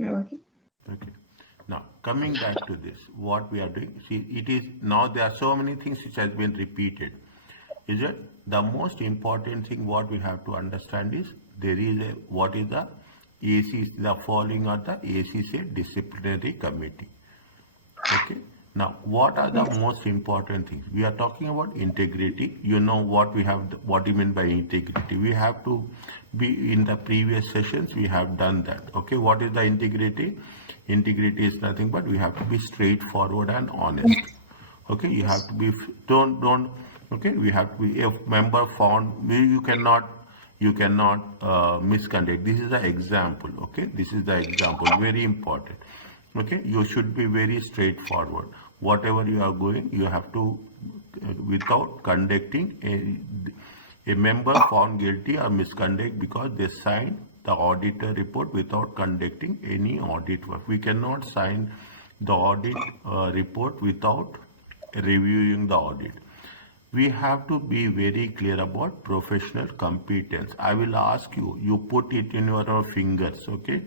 Okay. Okay. Now, coming back to this, what we are doing, see, it is now there are so many things which has been repeated. Is it the most important thing what we have to understand is there is a what is the AC, the following are the ACCA disciplinary committee. Okay. Now, what are the Yes. most important things? We are talking about integrity. You know what we have, what you mean by integrity. We have to be in the previous sessions. We have done that. Okay. What is the integrity? Integrity is nothing but we have to be straightforward and honest. Okay. You have Yes. to be. Don't. Okay. We have to be. If member found, you cannot misconduct. This is the example. Okay. This is the example. Very important. Okay, you should be very straightforward. Whatever you are going, you have to, without conducting a member found guilty or misconduct because they signed the auditor report without conducting any audit work. We cannot sign the audit report without reviewing the audit. We have to be very clear about professional competence. I will ask you, you put it in your fingers, okay?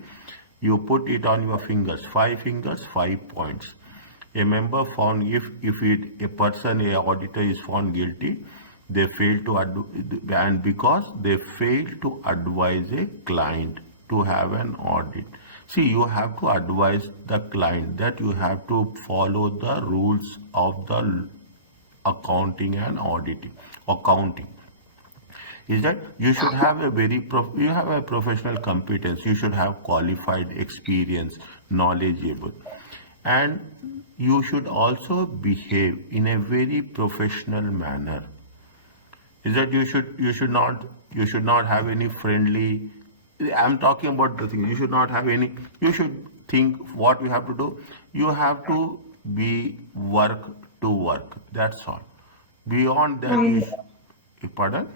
You put it on your fingers, 5 points. A member found if a person, a auditor is found guilty, they fail to and because they fail to advise a client to have an audit. See, you have to advise the client that you have to follow the rules of the accounting and auditing accounting is that you should have a you have a professional competence, you should have qualified experience, knowledgeable, and you should also behave in a very professional manner. Is that you should not have any friendly, I'm talking about the thing, you should not have any, you should think what you have to do, you have to be work to work, that's all. Beyond that And pardon.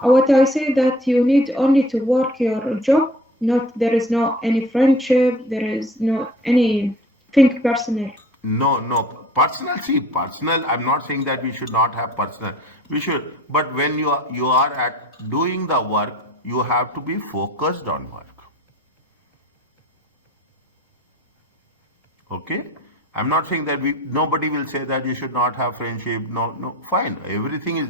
what I say that you need only to work your job. Not there is no any friendship. There is no anything personal. No, no. Personal, see, personal, I'm not saying that we should not have personal. We should, but when you are at doing the work, you have to be focused on work. Okay? I'm not saying that nobody will say that you should not have friendship. No, no, fine. Everything is,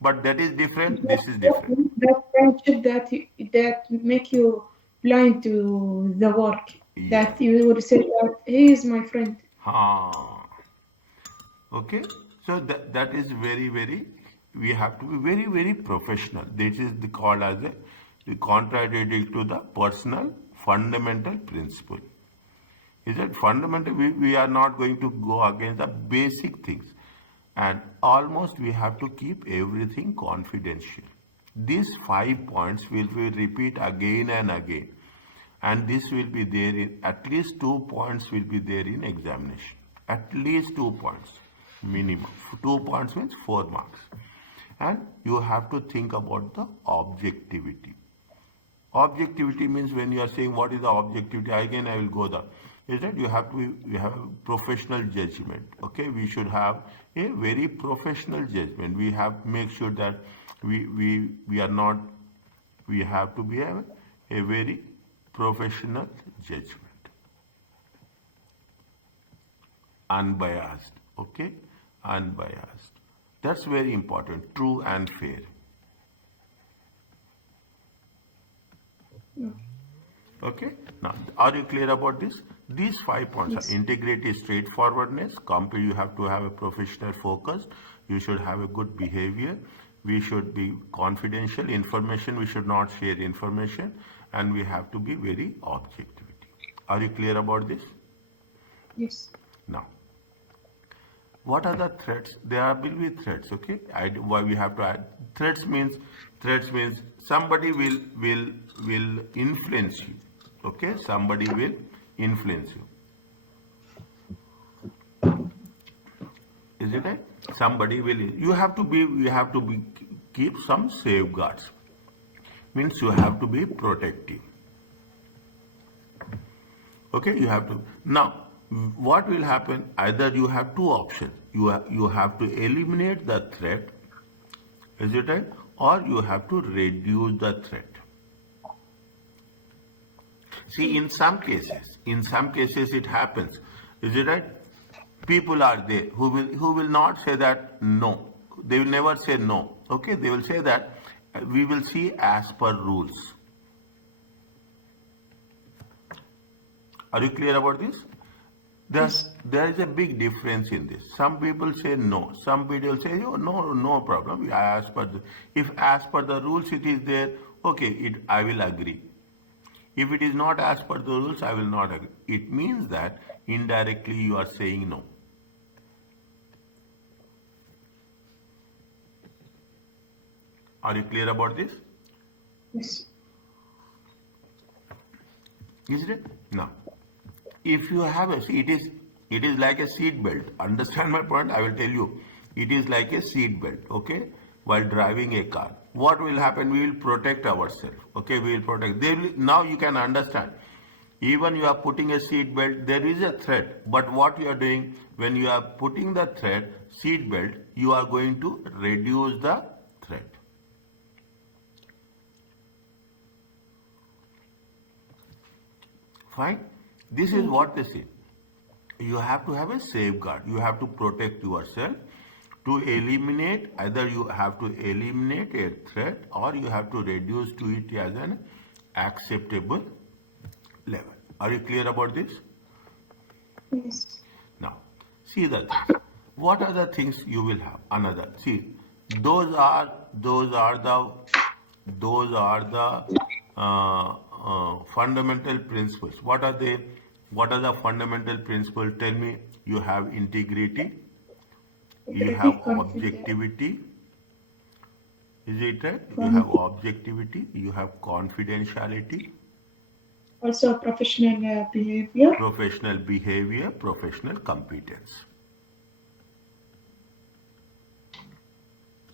but that is different. This is different. That friendship that make you blind to the work. Yes. That you would say that he is my friend. Ha. Okay, so that is very, very, we have to be very, very professional. This is called as the contrary to the personal fundamental principle. Is that fundamental? We are not going to go against the basic things. And almost we have to keep everything confidential. These 5 points will be repeat again and again. And this will be there in, at least 2 points will be there in examination. At least 2 points minimum. 2 points means 4 marks. And you have to think about the objectivity. Objectivity means when you are saying what is the objectivity, again I will go there. Is that you have a professional judgment. Okay, we should have a very professional judgment. We have to make sure that we are not, we have to be a very professional judgment. Unbiased. Okay, unbiased. That's very important. True and fair. Okay, now are you clear about this? These 5 points are Yes. integrity, straightforwardness, you have to have a professional focus, you should have a good behavior, we should be confidential information, we should not share information, and we have to be very objectivity. Are you clear about this? Yes. Now, what are the threats? There will be threats. Okay, why we have to add threats means somebody will influence you. Okay, somebody will influence you. Is it right? Somebody will. You have to be. You have to be. Keep some safeguards. Means you have to be protective. Okay, you have to. Now, what will happen? Either you have two options. You have to eliminate the threat. Is it right? Or you have to reduce the threat. See, in some cases it happens. Is it right? People are there who will not say that no. They will never say no. Okay, they will say that we will see as per rules. Are you clear about this? Yes. There is a big difference in this. Some people say no. Some people say, oh, no, no problem. If as per the rules it is there, okay, I will agree. If it is not as per the rules, I will not agree. It means that indirectly you are saying no. Are you clear about this? Yes. Isn't it? Now, if you have it is like a seat belt. Understand my point? I will tell you. It is like a seat belt, okay? While driving a car. What will happen? We will protect ourselves. Okay, we will protect. Now you can understand. Even you are putting a seat belt, there is a thread. But what you are doing, when you are putting the thread, seat belt, you are going to reduce the thread. Fine? This is what they say. You have to have a safeguard. You have to protect yourself. To eliminate, either you have to eliminate a threat or you have to reduce to it as an acceptable level. Are you clear about this? Yes. Now, see the things. What are the things you will have? Another. See, those are the fundamental principles. What are they? What are the fundamental principles? Tell me. You have integrity. You have Integrity, confidence, objectivity. Is it right? You con- have objectivity. You have confidentiality, also professional behavior. professional behavior, professional competence.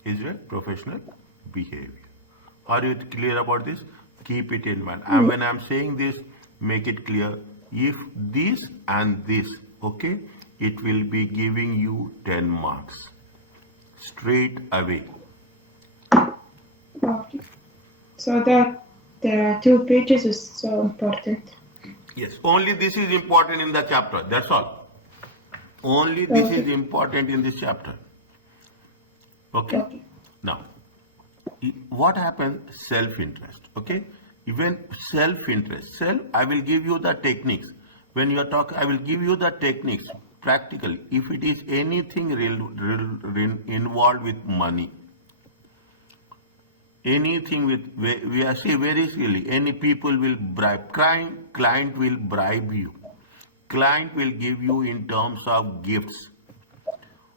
Is it professional behavior? Are you clear about this? Keep it in mind. And when I'm saying this, make it clear. If this and this, okay, it will be giving you 10 marks straight away. Okay. So that the 2 pages is so important. Yes, only this is important in the chapter. That's all. Only this is Okay. important in this chapter. Okay? Okay. Now, what happens? Self-interest. Okay? Even self-interest. I will give you the techniques. When you are talking, I will give you the techniques practically. If it is anything involved with money, anything with, we are say very silly, any people will bribe. Client will bribe you. Client will give you in terms of gifts.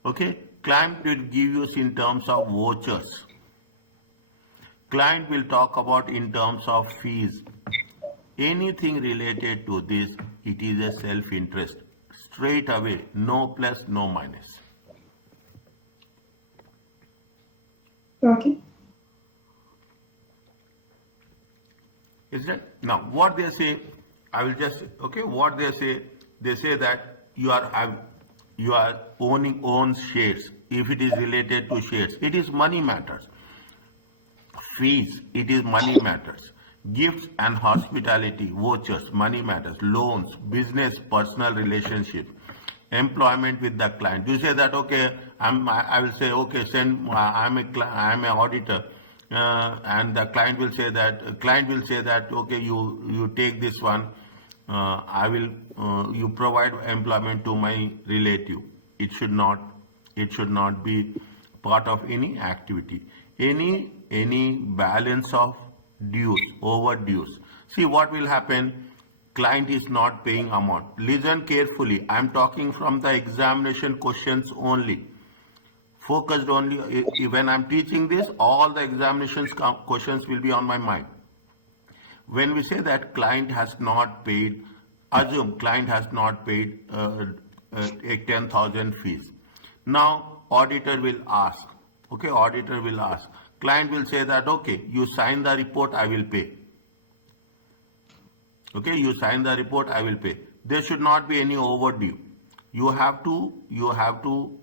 Okay? Client will give you in terms of vouchers. Client will talk about in terms of fees. Anything related to this, it is a self-interest. Straight away, no plus, no minus. Okay. Is it? Now, what they say, I will just, okay, what they say that you are owns shares. If it is related to shares, it is money matters. Fees, it is money matters. Gifts and hospitality, vouchers, money matters. Loans, business, personal relationship, employment with the client. You say that, okay, I will say, okay, I'm an auditor. And the client will say that, okay, you take this one. You provide employment to my relative. It should not be part of any activity. Any balance of dues, overdues. See what will happen. Client is not paying amount. Listen carefully. I am talking from the examination questions only. Focused only. When I am teaching this, all the examinations questions will be on my mind. When we say that client has not paid, assume client has not paid 10,000 fees. Now auditor will ask, okay, auditor will ask. Client will say that, okay, you sign the report, I will pay. Okay, you sign the report, I will pay. There should not be any overdue. You have to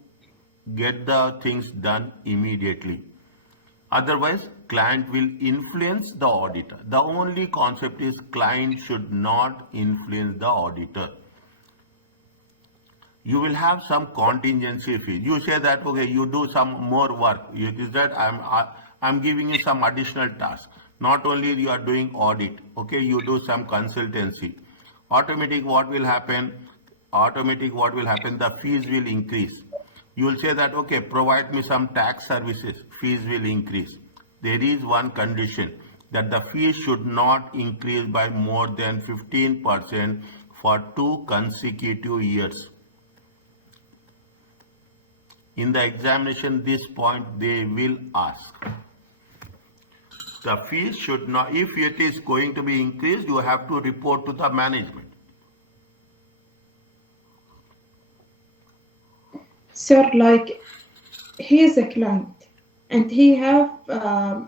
get the things done immediately. Otherwise, client will influence the auditor. The only concept is client should not influence the auditor. You will have some contingency fee. You say that, okay, you do some more work. Is that I'm giving you some additional task. Not only you are doing audit, okay, you do some consultancy. Automatic, what will happen? Automatic, what will happen? The fees will increase. You will say that, okay, provide me some tax services. Fees will increase. There is one condition that the fees should not increase by more than 15% for 2 consecutive years. In the examination, this point they will ask. The fees should not, if it is going to be increased, you have to report to the management. Sir, like he is a client and he have a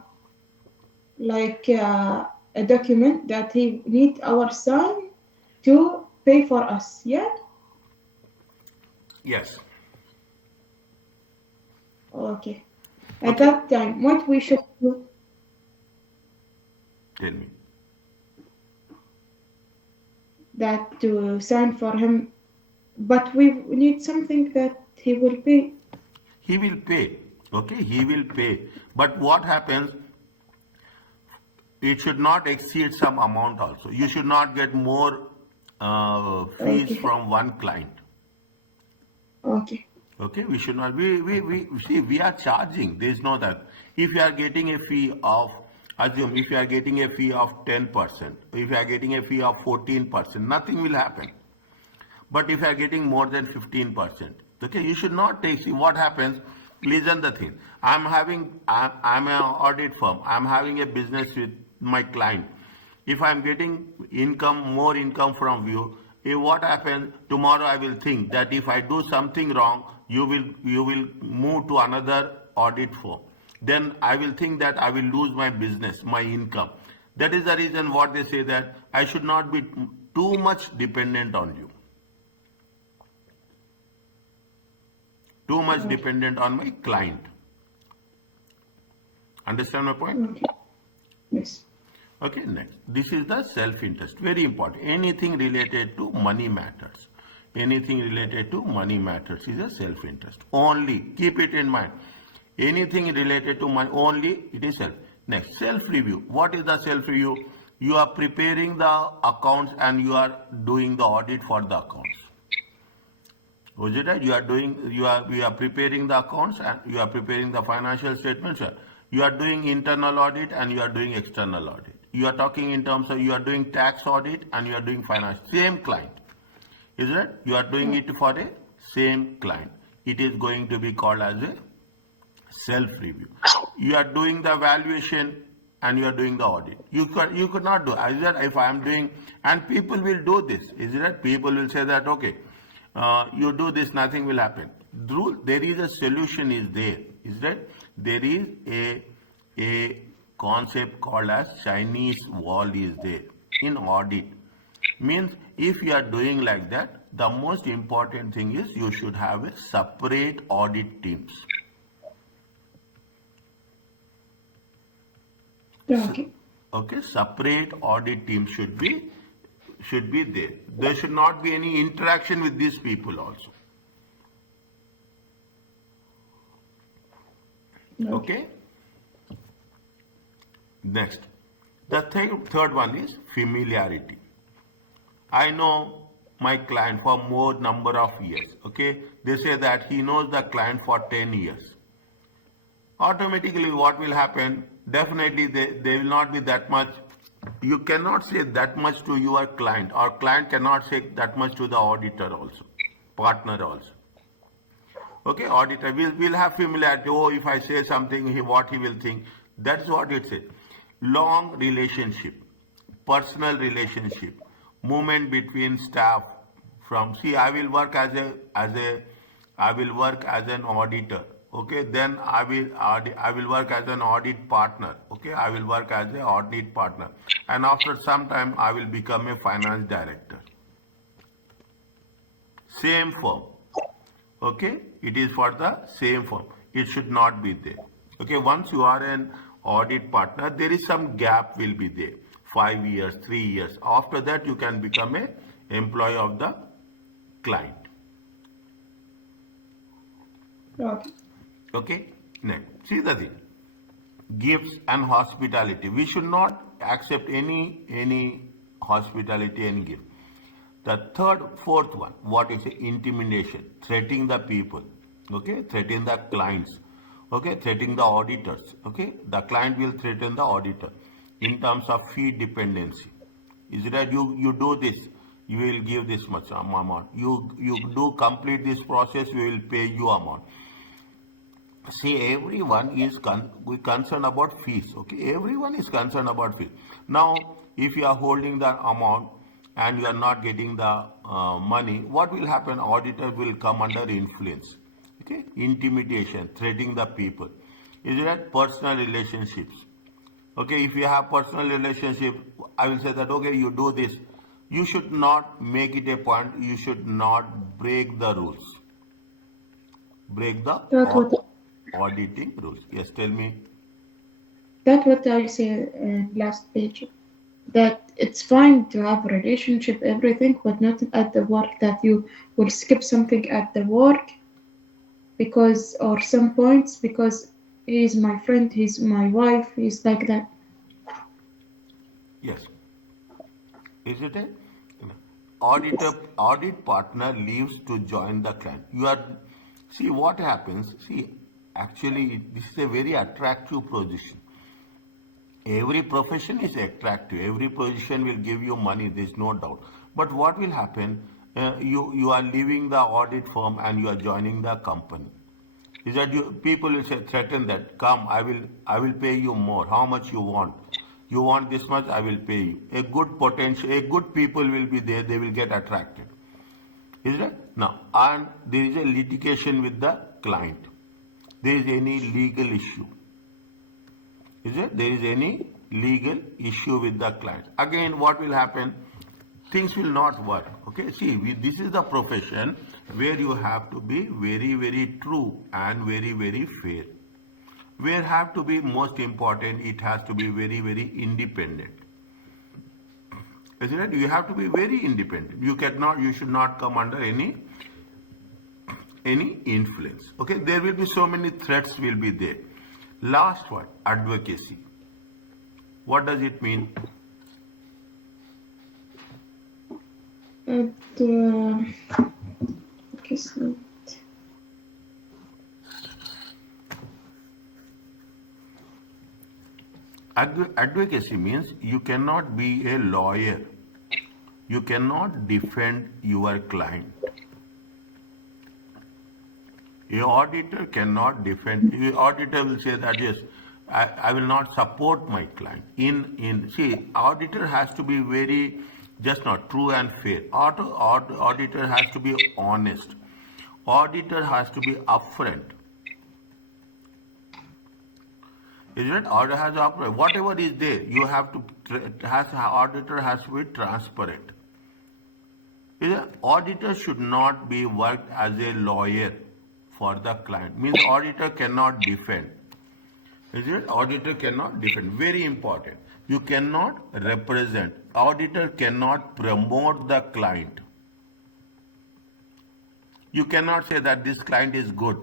document that he need our son to pay for us. Yeah. Yes. Okay. At Okay. that time, what we should do Tell me. that to sign for him, but we need something that he will pay. He will pay. Okay, he will pay. But what happens? It should not exceed some amount also. You should not get more fees Okay. from one client. Okay. Okay, we should not. We see, we are charging. There is no that. If you are getting a fee of, assume if you are getting a fee of 10%, if you are getting a fee of 14%, nothing will happen. But if you are getting more than 15%, okay, you should not take. See what happens. Listen the thing. I'm an audit firm. I'm having a business with my client. If I'm getting more income from you, what happens tomorrow? I will think that if I do something wrong, you will move to another audit firm. Then I will think that I will lose my business, my income. That is the reason what they say that I should not be too much dependent on you. Too much dependent on my client. Understand my point? Okay. Yes. Okay, next. This is the self-interest. Very important. Anything related to money matters. Anything related to money matters is a self-interest. Only keep it in mind. Anything related to money, only it is self. Next, self-review. What is the self-review? You are preparing the accounts and you are doing the audit for the accounts. Was it right? You are preparing the accounts and you are preparing the financial statements. You are doing internal audit and you are doing external audit. You are talking in terms of you are doing tax audit and you are doing finance. Same client. Is it? You are doing it for a same client. It is going to be called as a self-review. You are doing the valuation and you are doing the audit. You could not do. Is that if I am doing, and people will do this. Is it right? People will say that okay, you do this, nothing will happen. There is a solution is there. Is that there is a concept called as Chinese wall is there in audit. Means if you are doing like that, the most important thing is you should have a separate audit teams. Okay. Okay, separate audit team should be there. There should not be any interaction with these people also. Okay. Next, the third one is familiarity. I know my client for more number of years. Okay, they say that he knows the client for 10 years. Automatically, what will happen? Definitely, they will not be that much. You cannot say that much to your client, or client cannot say that much to the auditor also, partner also. Okay, auditor will have familiarity. Oh, if I say something, what he will think. That's what it says. Long relationship, personal relationship, movement between staff. I will work as an auditor. Okay, then I will work as an audit partner. Okay, I will work as an audit partner, and after some time I will become a finance director. Same firm. Okay, it is for the same firm. It should not be there. Okay, once you are an audit partner, there is some gap will be there. 5 years, 3 years. After that, you can become a employee of the client. Okay. Okay, next. See the thing. Gifts and hospitality. We should not accept any hospitality and gift. The fourth one, what is it? Intimidation, threatening the people, okay, threatening the clients, okay, threatening the auditors, okay. The client will threaten the auditor in terms of fee dependency. Is it that you do this, you will give this much amount. You do complete this process, we will pay you amount. See, everyone is concerned about fees. Okay, everyone is concerned about fees. Now, if you are holding the amount and you are not getting the money, what will happen? Auditor will come under influence. Okay, intimidation, threatening the people. Is that personal relationships? Okay, if you have personal relationship, I will say that okay, you do this. You should not make it a point. You should not break the rules. Break the That what auditing rules. Yes, tell me. that what I say in last page. That it's fine to have a relationship, everything, but not at the work. That you will skip something at the work because, or some points because he's my friend, he's my wife, he's like that. Yes. Is it a auditor audit partner leaves to join the client? You are see what happens. See, actually, this is a very attractive position. Every profession is attractive. Every position will give you money. There is no doubt. But what will happen? You are leaving the audit firm and you are joining the company. Is that you people will say threaten that come I will pay you more. How much you want? You want this much, I will pay you. A good people will be there, they will get attracted. Is that? Now, and there is a litigation with the client. There is any legal issue. Is it? There is any legal issue with the client. Again, what will happen? Things will not work. Okay, see, this is the profession where you have to be very, very true and very, very fair. Where have to be most important, it has to be very, very independent. Is it? You have to be very independent. You should not come under any influence. Okay, there will be so many threats will be there. Last one, advocacy. What does it mean? And okay, so Advocacy means you cannot be a lawyer. You cannot defend your client. A auditor cannot defend. A auditor will say that yes, I will not support my client. See, auditor has to be very just not true and fair. Auditor has to be honest. Auditor has to be upfront. Is it? Auditor has to upfront. Whatever is there, you have to auditor has to be transparent. Is it? Auditor should not be worked as a lawyer for the client. Means auditor cannot defend. Is it? Auditor cannot defend. Very important. You cannot represent. Auditor cannot promote the client. You cannot say that this client is good.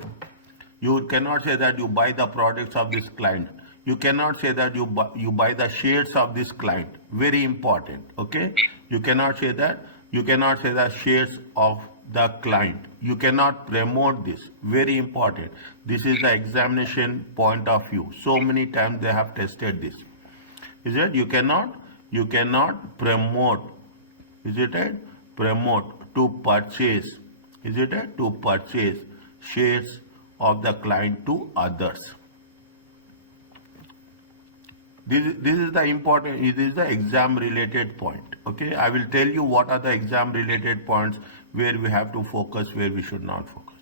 You cannot say that you buy the products of this client. You cannot say that you buy the shares of this client. Very important. Okay? You cannot say that. You cannot say the shares of the client. You cannot promote this. Very important. This is the examination point of view. So many times they have tested this. Is it? You cannot promote. Is it right? Promote to purchase. Is it right? To purchase shares of the client to others. This is the important, this is the exam related point. Okay, I will tell you what are the exam related points where we have to focus, where we should not focus.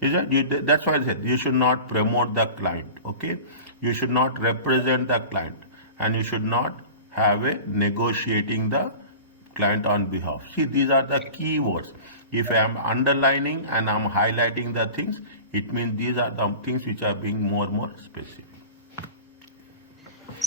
Is that? That's why I said you should not promote the client. Okay, you should not represent the client, and you should not have a negotiating the client on behalf. See, these are the key words. If I am underlining and I am highlighting the things, it means these are the things which are being more specific.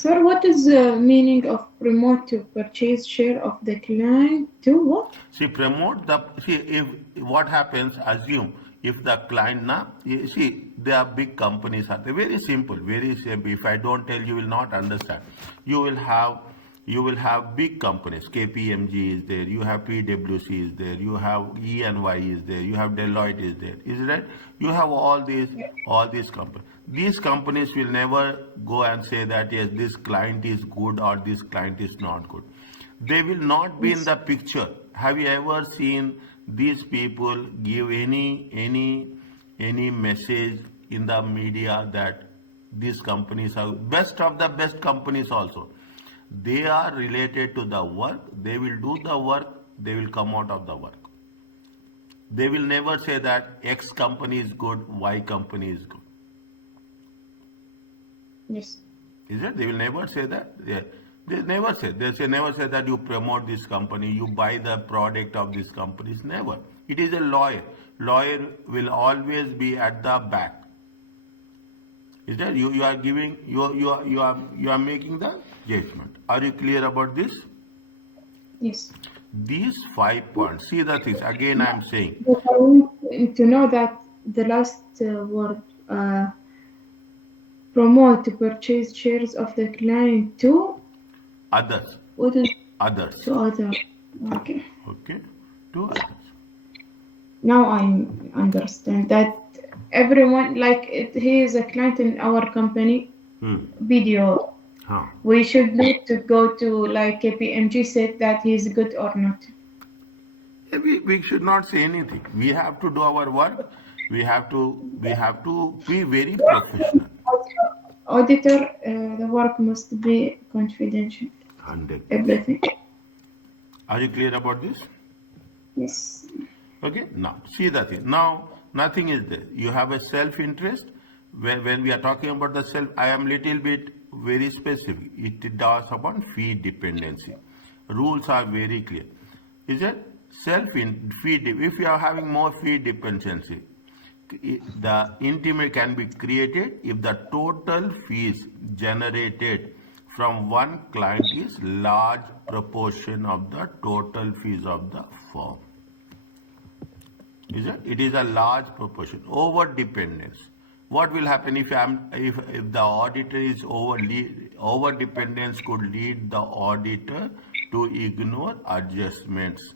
Sir, what is the meaning of promote to purchase share of the client to what? See, promote the, see, if what happens, assume if the client, na, see, they are big companies, are they very simple, very simple. If I don't tell, you will not understand. You will have, you will have big companies, KPMG is there, you have PwC is there, you have EY is there, you have Deloitte is there, is it right? You have all these companies. These companies will never go and say that yes, this client is good or this client is not good. They will not be in Yes. the picture. Have you ever seen these people give any message in the media that these companies are best of the best companies also? They are related to the work, they will do the work, they will come out of the work. They will never say that X company is good, Y company is good. Yes. Is it? They will never say that. Yeah. They never say. They say never say that you promote this company, you buy the product of this company. Never. It is a lawyer. Lawyer will always be at the back. Is that you are giving you are making the judgment. Are you clear about this? Yes. These 5 points. See the things. Again I am saying But I want to know that the last word, promote to purchase shares of the client to others. what is Others. to other. Okay. Okay? To others. Now I understand that everyone, like he is a client in our company Hmm. video. Huh. We should not to go to like KPMG said that he is good or not. We should not say anything. We have to do our work. We have to be very professional. Auditor, the work must be confidential. 100%. Everything. Are you clear about this? Yes. Okay. Now see the thing. Now nothing is there. You have a self-interest. When we are talking about the self, I am little bit very specific. It does upon fee dependency. Rules are very clear. Is it self in fee? If you are having more fee dependency, the intimate can be created if the total fees generated from one client is large proportion of the total fees of the firm. Is it? It is a large proportion. Over dependence. What will happen if the auditor is over dependence could lead the auditor to ignore adjustments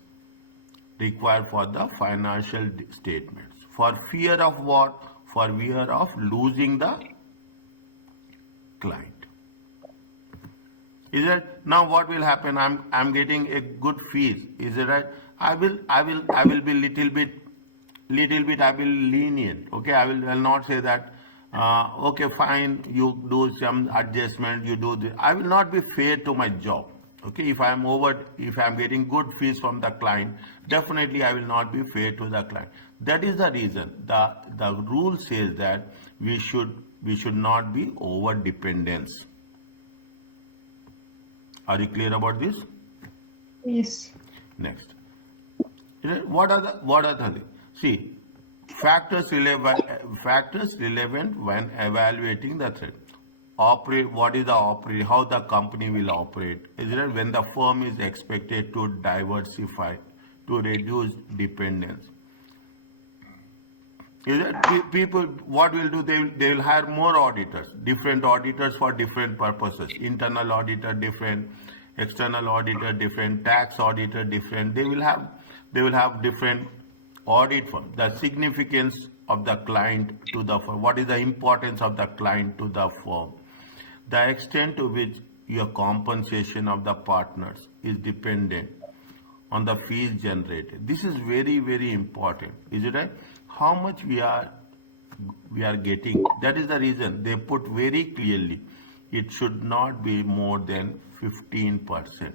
required for the financial statements. For fear of what? For fear of losing the client. Is it? Now what will happen? I'm getting a good fees. Is it right? I will be little bit I will lenient. Okay, I will not say that okay fine, you do some adjustment, you do this. I will not be fair to my job. Okay, if I'm getting good fees from the client, definitely I will not be fair to the client. That is the reason the rule says that we should not be over dependence. Are you clear about this? Yes. Next. What are the see factors relevant when evaluating the threat. Operate, what is the operate, how the company will operate. Is it when the firm is expected to diversify to reduce dependence. Is it people what will do, they will hire more auditors, different auditors for different purposes. Internal auditor different, external auditor different, tax auditor different. They will have different audit firm. The significance of the client to the firm. What is the importance of the client to the firm? The extent to which your compensation of the partners is dependent on the fees generated. This is very, very important. Is it right? How much we are getting. That is the reason they put very clearly it should not be more than 15%.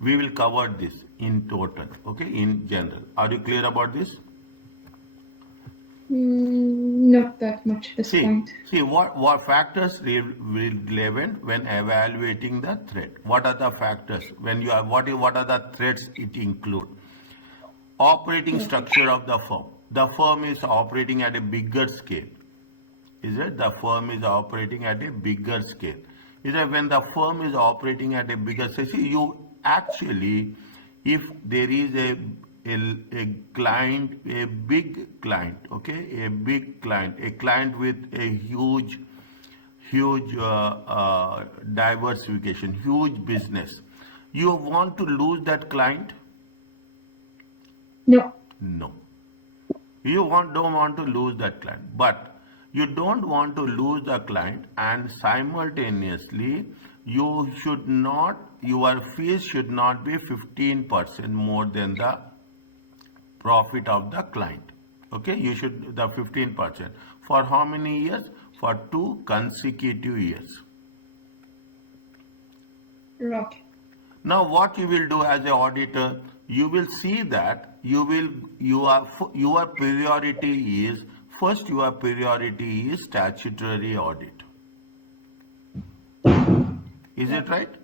We will cover this in total, okay, in general. Are you clear about this? Not that much this See, point. see what factors relevant when evaluating the threat. What are the factors when you are what are the threats it include? Operating Okay. structure of the firm. The firm is operating at a bigger scale. Is it? The firm is operating at a bigger scale. is that when the firm is operating at a bigger size, see, you actually, if there is a client, a big client, okay, a big client, a client with a huge diversification, huge business, you want to lose that client? No. No. Don't want to lose that client, but you don't want to lose the client, and simultaneously your fees should not be 15% more than the profit of the client. Okay, you should the 15%. For how many years? For 2 consecutive years. Okay. Now, what you will do as an auditor, you will see that your priority is first. Your priority is statutory audit. Is it Okay. right?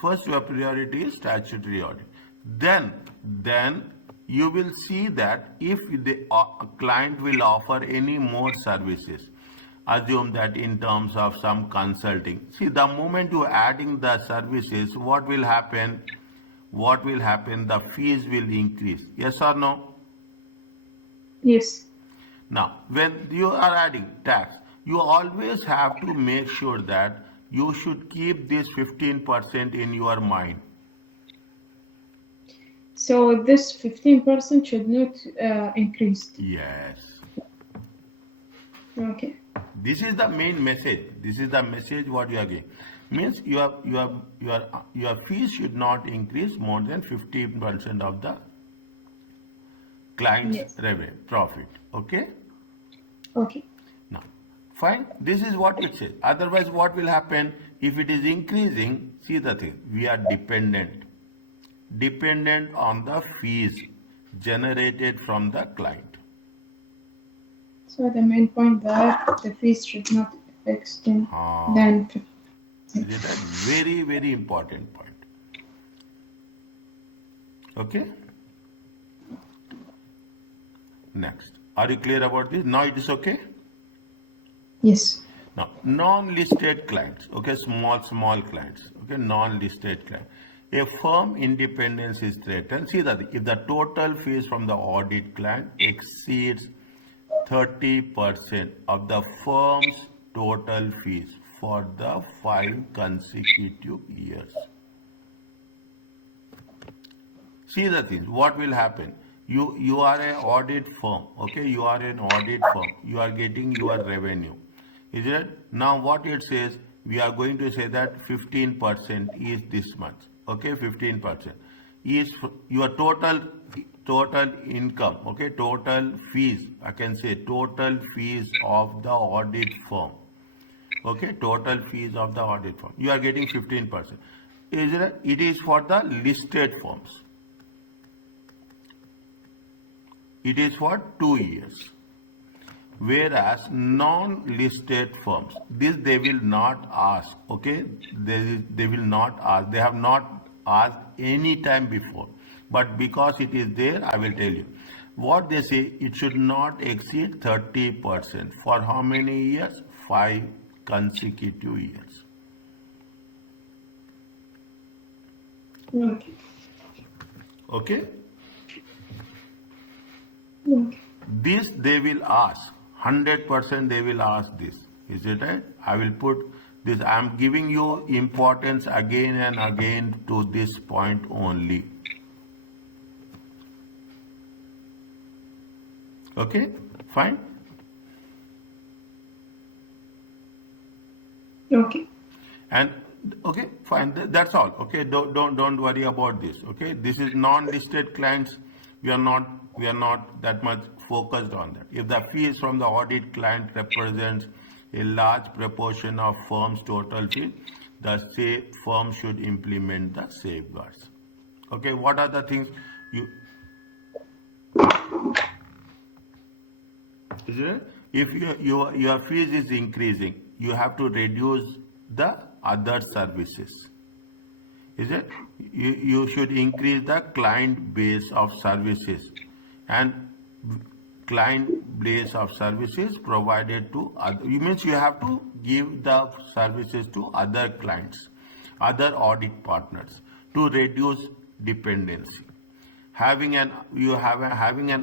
First, your priority is statutory audit. Then you will see that if the client will offer any more services, assume that in terms of some consulting. See, the moment you are adding the services, what will happen? What will happen? The fees will increase. Yes or no? Yes. Now, when you are adding tax, you always have to make sure that you should keep this 15% in your mind. So this 15% should not increase. Yes. Okay. This is the main message. This is the message what you are getting. Means your fees should not increase more than 15% of the client's Yes. revenue profit. Okay? Okay. Now, fine. This is what it says. Otherwise, what will happen if it is increasing? See the thing. We are dependent on the fees generated from the client. So the main point that the fees should not extend Ah, than 50. is it a very important point? Okay. Next. Are you clear about this? Now it is okay. Yes. Now, non-listed clients, okay, small clients, okay, non-listed client. A firm independence is threatened. See that if the total fees from the audit client exceeds 30% of the firm's total fees for the 5 consecutive years. See the things. What will happen? You are an audit firm. Okay, you are an audit firm. You are getting your revenue. Is it? Now what it says? We are going to say that 15% is this much. Okay, 15% is your total income. Okay, total fees. I can say total fees of the audit firm. Okay, total fees of the audit firm. You are getting 15%. Is it? It is for the listed firms. It is for 2 years. Whereas non-listed firms, this they will not ask, okay? They will not ask. They have not asked any time before. But because it is there, I will tell you. What they say, it should not exceed 30%. For how many years? 5 consecutive years. Okay. Okay? Okay. This they will ask. 100% they will ask this. Is it right? I will put this. I am giving you importance again and again to this point only. Okay? Fine? Okay. And okay, fine. That's all. Okay, don't worry about this. Okay, this is non-listed clients. We are not that much focused on that. If the fees from the audit client represents a large proportion of firm's total fee, the firm should implement the safeguards. Okay, what are the things you? Is it? If your fees is increasing, you have to reduce the other services. Is it? You should increase the client base of services, and client base of services provided to other. You means you have to give the services to other clients, other audit partners to reduce dependency. Having an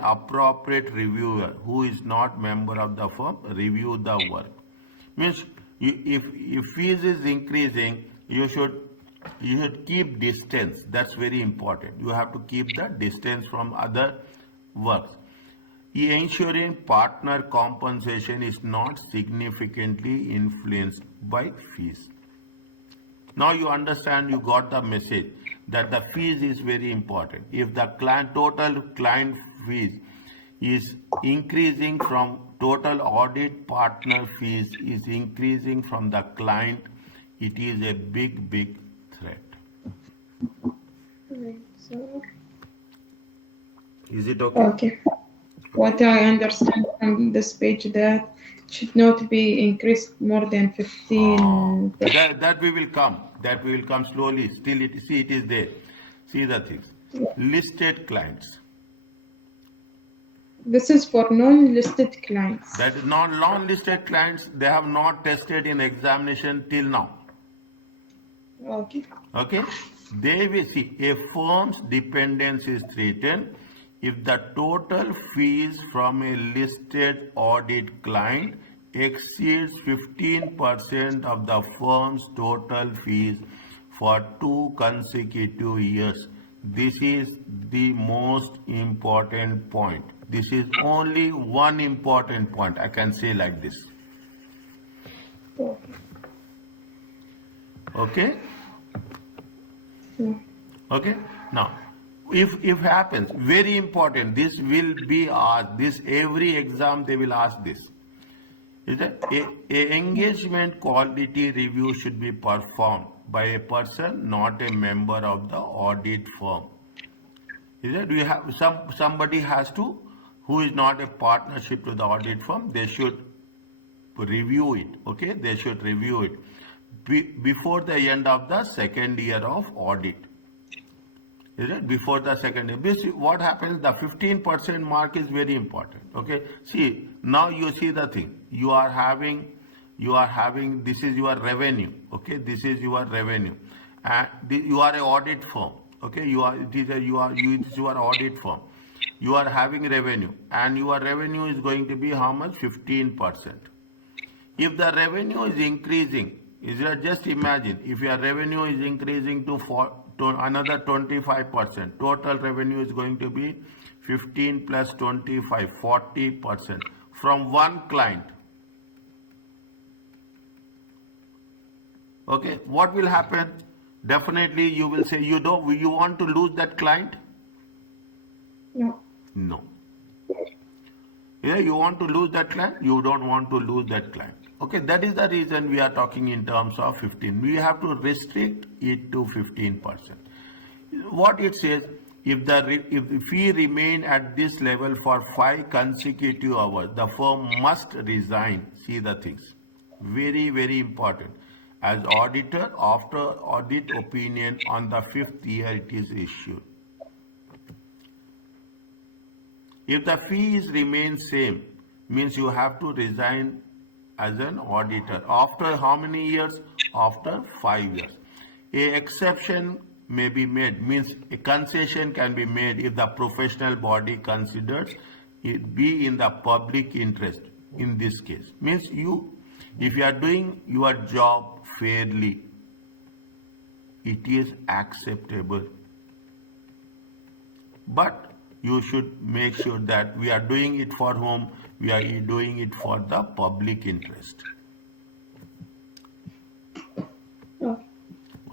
appropriate reviewer who is not member of the firm review the work. Means if fees is increasing, you should keep distance. That's very important. You have to keep the distance from other works. Ensuring partner compensation is not significantly influenced by fees. Now you understand, you got the message that the fees is very important. If the total client fees is increasing from total audit partner fees is increasing from the client, it is a big threat. Right, so, Is it okay? okay. What I understand from this page that should not be increased more than 15. That we will come. That we will come slowly. Still, it is there. See the things. Listed clients. This is for non-listed clients. That is non-listed clients. They have not tested in examination till now. Okay. Okay. They will see a firm's dependence is threatened if the total fees from a listed audit client exceeds 15% of the firm's total fees for 2 consecutive years. This is the most important point. This is only one important point. I can say like this. Okay. Okay? Yeah. Okay? Now, if happens, very important, this will be asked, this every exam they will ask this. Is that a engagement quality review should be performed by a person not a member of the audit firm. Is that we have somebody has to who is not a partnership to the audit firm, they should review it. Okay, they should review it before the end of the second year of audit. Is it before the second year? Basically, what happens? The 15% mark is very important. Okay, see now you see the thing. You are having this is your revenue. Okay, this is your revenue, and you are an audit firm. Okay, it is your audit firm. You are having revenue, and your revenue is going to be how much? 15%. If the revenue is increasing, just imagine if your revenue is increasing to another 25%, total revenue is going to be 15 plus 25, 40% from one client. Okay, what will happen? Definitely you will say you want to lose that client? No. No. Yeah, you want to lose that client? You don't want to lose that client. Okay, that is the reason we are talking in terms of 15. We have to restrict it to 15%. What it says, if the fee remain at this level for 5 consecutive hours, the firm must resign. See the things. Very important. As auditor, after audit opinion on the 5th year it is issued. If the fees remain same, means you have to resign as an auditor. After how many years? After 5 years. A exception may be made, means a concession can be made if the professional body considers it be in the public interest. In this case, means if you are doing your job fairly, it is acceptable. But you should make sure that we are doing it for whom? We are doing it for the public interest.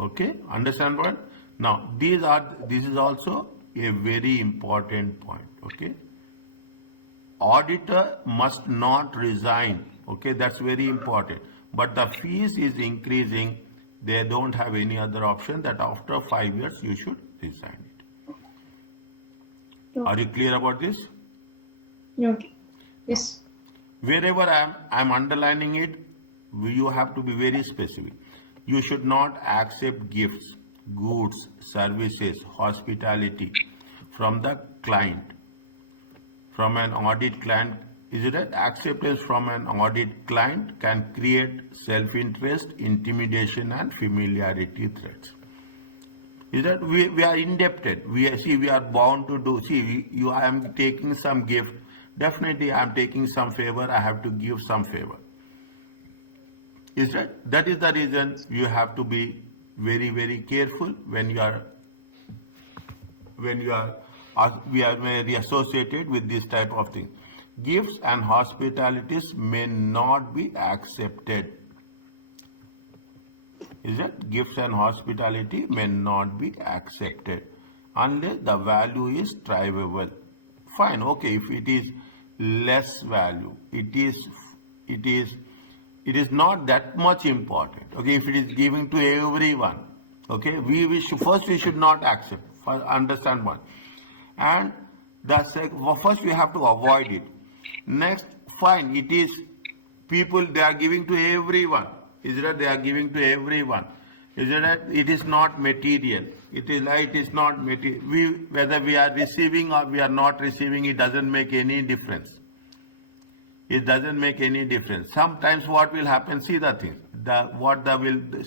Okay, understand what? Now, this is also a very important point. Okay, auditor must not resign. Okay, that's very important. But the fees is increasing. They don't have any other option that after 5 years you should resign it. Are you clear about this? Okay. Yes. Wherever I'm underlining it, you have to be very specific. You should not accept gifts, goods, services, hospitality from the client, from an audit client Is it right? Acceptance from an audit client can create self-interest, intimidation, and familiarity threats. Is that we are indebted? We are bound to do. See, you I am taking some gift. Definitely, I am taking some favor. I have to give some favor. Is that is the reason you have to be very careful when you are we are very associated with this type of thing. Gifts and hospitalities may not be accepted. Is it? Gifts and hospitality may not be accepted unless the value is drivable. Fine, okay, if it is less value, it is it is not that much important. Okay, if it is giving to everyone, okay, we should, first we should not accept. First, understand one, and first we have to avoid it. Next, fine, it is people they are giving to everyone. Is that they are giving to everyone? Is that it is not material? It is like it is not material. Whether we are receiving or we are not receiving, it doesn't make any difference. It doesn't make any difference. Sometimes what will happen? See the thing.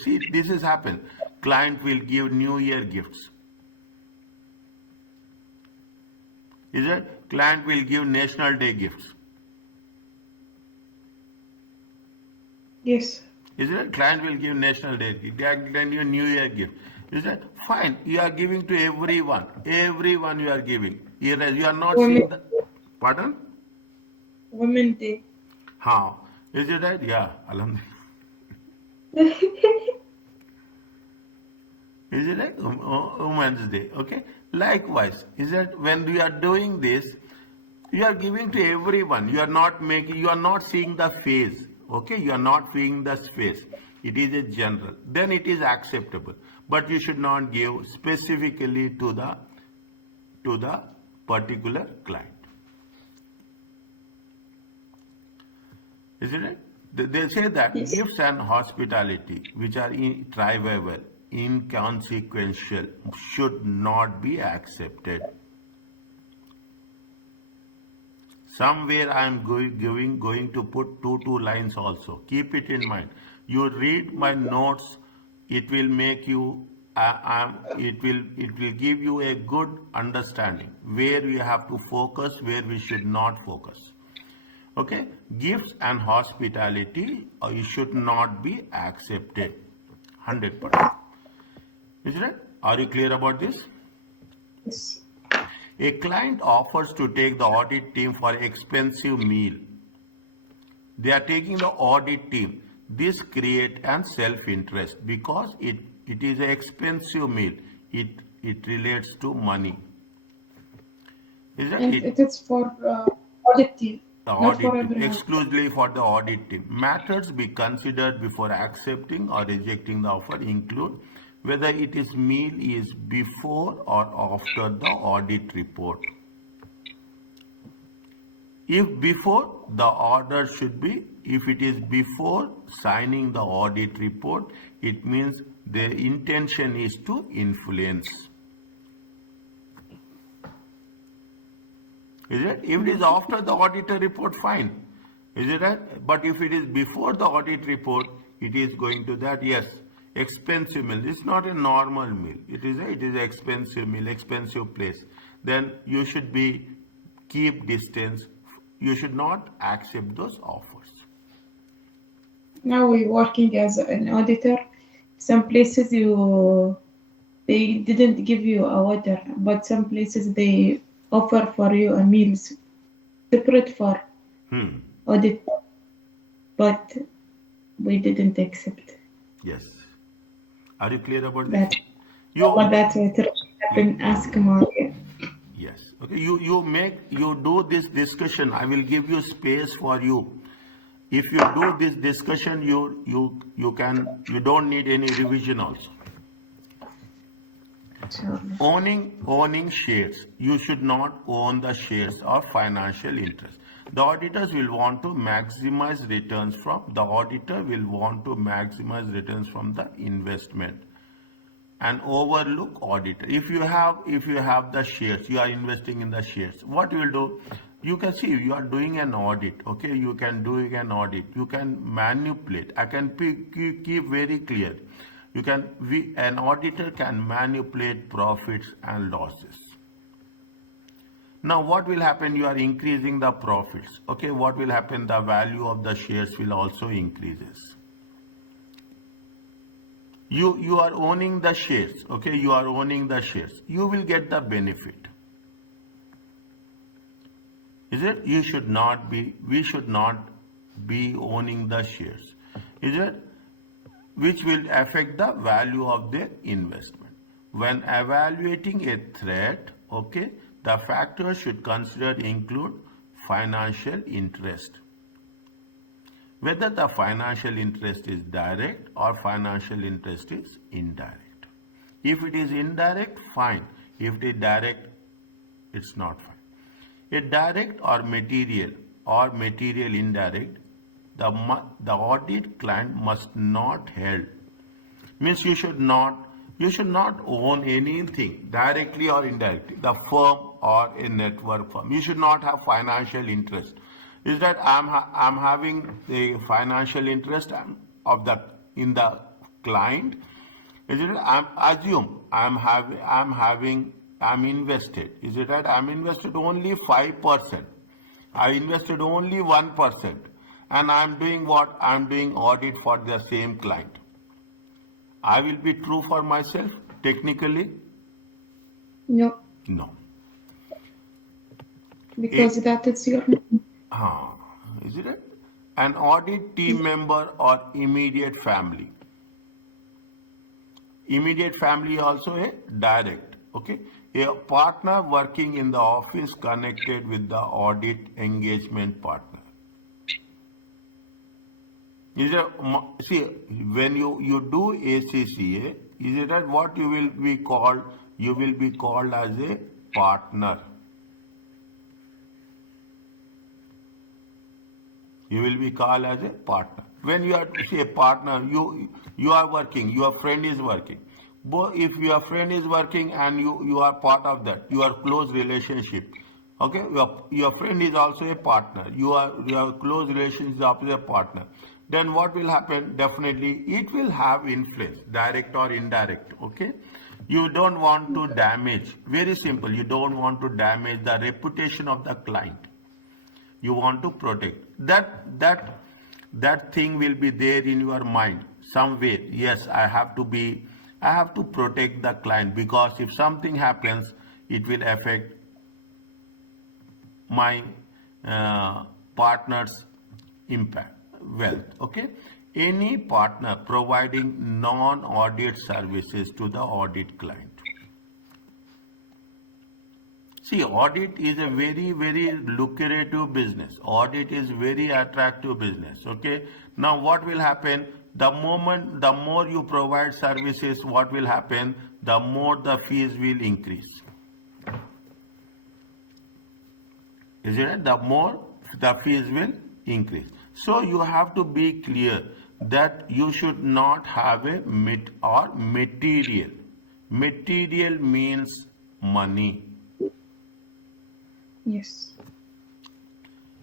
See this is happen. Client will give New Year gifts. Is it? Client will give National Day gifts. Yes. Is it? Client will give National Day gift. Then your New Year gift. Is it? Fine. You are giving to everyone. Everyone you are giving. You are not Women, seeing the. Pardon? Women Day. How? Is it right? Yeah. Alhamdulillah. Is it right? Women's Day. Okay. Likewise, is that when you are doing this, you are giving to everyone. You are not making. You are not seeing the phase. Okay. You are not seeing the space. It is a general. Then it is acceptable. But you should not give specifically to the particular client. Isn't it? They say that Yes. gifts and hospitality, which are trivial, inconsequential, should not be accepted. Somewhere I am going to put two lines also. Keep it in mind. You read my notes. It will make you. It will give you a good understanding where we have to focus, where we should not focus. Okay, gifts and hospitality should not be accepted. 100%. Isn't it? Are you clear about this? Yes. A client offers to take the audit team for expensive meal. They are taking the audit team. This creates an self-interest because it is an expensive meal. It relates to money. Is that And it? it is for audit team, The not for audit team, everyone. exclusively for the audit team. Matters be considered before accepting or rejecting the offer include whether it is meal is before or after the audit report. If before, the order should be, if it is before signing the audit report, it means the intention is to influence. Is it? If it is after the auditor report, fine. Is it right? But if it is before the audit report, it is going to that, yes, expensive meal. It's not a normal meal. It is an expensive meal, expensive place. Then you should keep distance. You should not accept those offers. Now we're working as an auditor. Some places they didn't give you a water, but some places they offer for you a meals separate for Hmm. audit, but we didn't accept Yes. Are you clear about this? that. You, But that's what you happened. Ask my yes. Okay. You do this discussion. I will give you space for you. If you do this discussion, you don't need any revision also. Owning shares. You should not own the shares or financial interest. The auditors will want to maximize returns from the auditor will want to maximize returns from the investment and overlook auditor. If you have the shares, you are investing in the shares. What you will do? You can see you are doing an audit, okay? You can do an audit. You can manipulate. I can keep very clear. An auditor can manipulate profits and losses. Now, what will happen? You are increasing the profits. Okay, what will happen? The value of the shares will also increases. You are owning the shares. Okay, you are owning the shares. You will get the benefit. Is it? You should not be. We should not be owning the shares. Is it? Which will affect the value of their investment. When evaluating a threat, okay, the factors should consider include financial interest. Whether the financial interest is direct or financial interest is indirect. If it is indirect, fine. If it is direct, it's not fine. A direct or material indirect, the audit client must not held. Means you should not own anything directly or indirectly. The firm or a network firm. You should not have financial interest. Is that I'm having a financial interest of the in the client. Is it? I'm invested. Is it right? I'm invested only 5%. I invested only 1%, and I'm doing what? I'm doing audit for the same client. I will be true for myself technically? No, No. because A, that is your. uh, is it right? An audit team member or immediate family. Immediate family also a direct. Okay. A partner working in the office connected with the audit engagement partner. Is it, see, when you do ACCA, is it that what you will be called? You will be called as a partner. You will be called as a partner. When you are say a partner, you are working. Your friend is working. If your friend is working and you are part of that, you are close relationship. Okay, your friend is also a partner. You are close relationship with a partner. Then what will happen? Definitely, it will have influence, direct or indirect. Okay, you don't want to damage. Very simple. You don't want to damage the reputation of the client. You want to protect that thing will be there in your mind some way. Yes, I have to protect the client, because if something happens, it will affect my partner's impact wealth. Okay, any partner providing non-audit services to the audit client. See, audit is a very, very lucrative business. Audit is very attractive business. Okay. Now, what will happen? The more you provide services, what will happen? The more the fees will increase. Is it right? The more the fees will increase. So you have to be clear that you should not have a material. Material means money. Yes.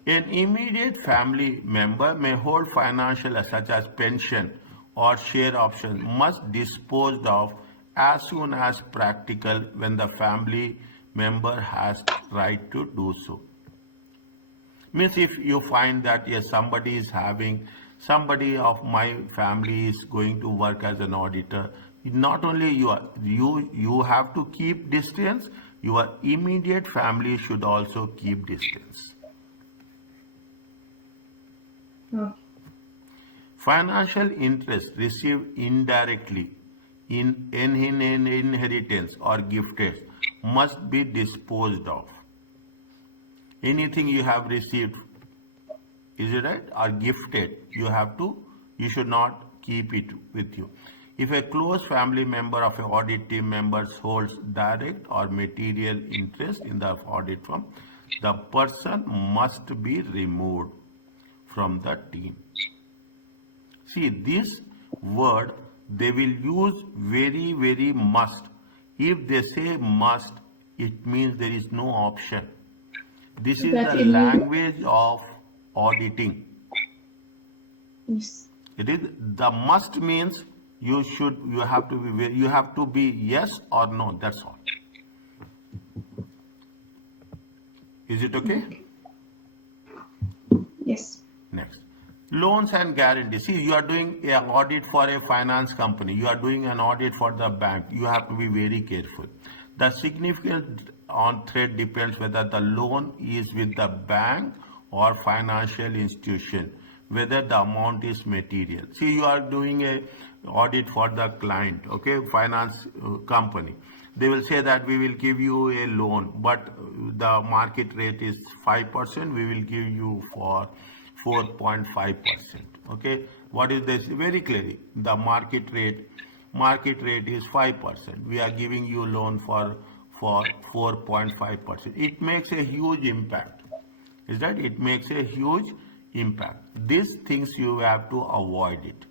An immediate family member may hold financial assets such as pension or share options must disposed of as soon as practical when the family member has right to do so. Means if you find that yes, somebody of my family is going to work as an auditor, not only you have to keep distance, your immediate family should also keep distance. Oh, Financial interest received indirectly in inheritance or gifted must be disposed of. Anything you have received, is it right, or gifted, you should not keep it with you. If a close family member of an audit team members holds direct or material interest in the audit firm, the person must be removed from the team. See, this word they will use very, very must. If they say must, it means there is no option. This is the That in language of auditing. yes. It is the must means you have to be you have to be yes or no. That's all. Is it okay? Okay. Yes. Next. Loans and guarantees. See, you are doing an audit for a finance company. You are doing an audit for the bank. You have to be very careful. The significant on threat depends whether the loan is with the bank or financial institution, whether the amount is material. See, you are doing a audit for the client, okay, finance company. They will say that we will give you a loan, but the market rate is 5%. We will give you for 4.5%. Okay, what is this? Very clearly, the market rate is 5%. We are giving you loan for 4.5%. It makes a huge impact. Is that it makes a huge impact. These things you have to avoid it.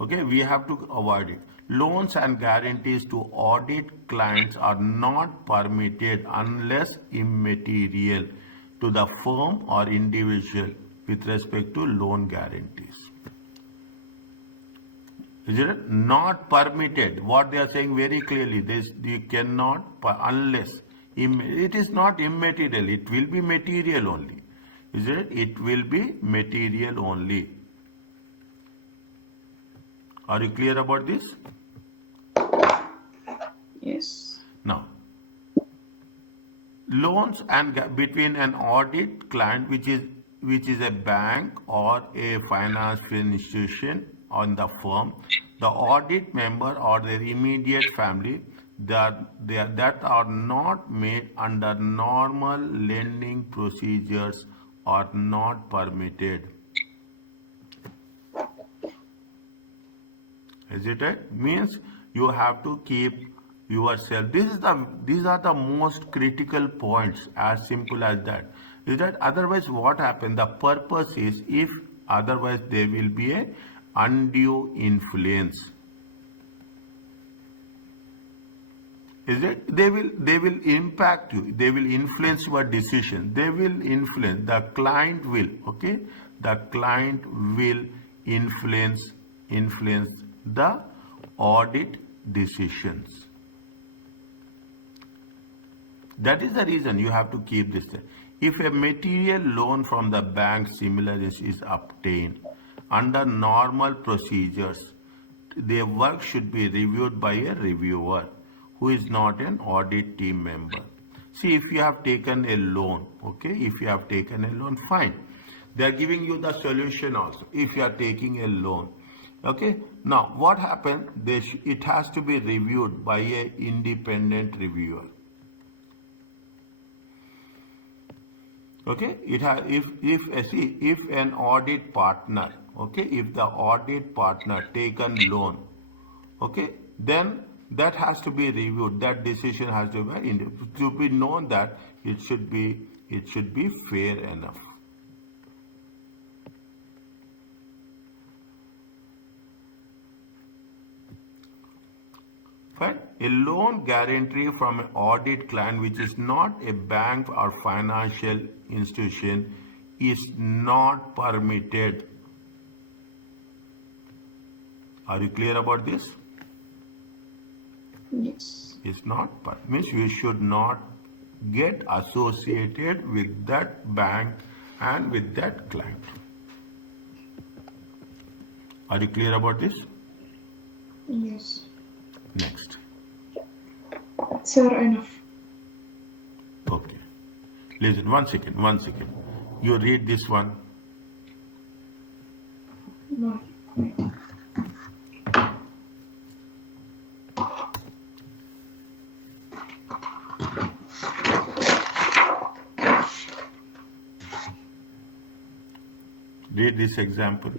Okay, we have to avoid it. Loans and guarantees to audit clients are not permitted unless immaterial to the firm or individual with respect to loan guarantees. Is it not permitted? What they are saying very clearly, this you cannot unless it is not immaterial. It will be material only. Is it? It will be material only. Are you clear about this? Yes. Now, loans and between an audit client, which is a bank or a financial institution on the firm, the audit member or their immediate family, that are not made under normal lending procedures are not permitted. Is it right? Means you have to keep yourself. These are the most critical points. As simple as that. Is that otherwise what happens? The purpose is if otherwise there will be a undue influence. Is it? They will impact you. They will influence your decision. They will influence. The client will. Okay. The client will influence the audit decisions. That is the reason you have to keep this thing. If a material loan from the bank similar is obtained under normal procedures, their work should be reviewed by a reviewer who is not an audit team member. See, if you have taken a loan, okay, if you have taken a loan, fine. They are giving you the solution also. If you are taking a loan, okay. Now, what happens? It has to be reviewed by a independent reviewer. Okay, if an audit partner, okay, if the audit partner taken loan, okay, then that has to be reviewed. That decision has to be known that it should be fair enough. Fine. A loan guarantee from an audit client, which is not a bank or financial institution, is not permitted. Are you clear about this? Yes. It's not, means you should not get associated with that bank and with that client. Are you clear about this? Yes. Next. Sir, enough. Okay. Listen, one second. You read this one. No. Read this example.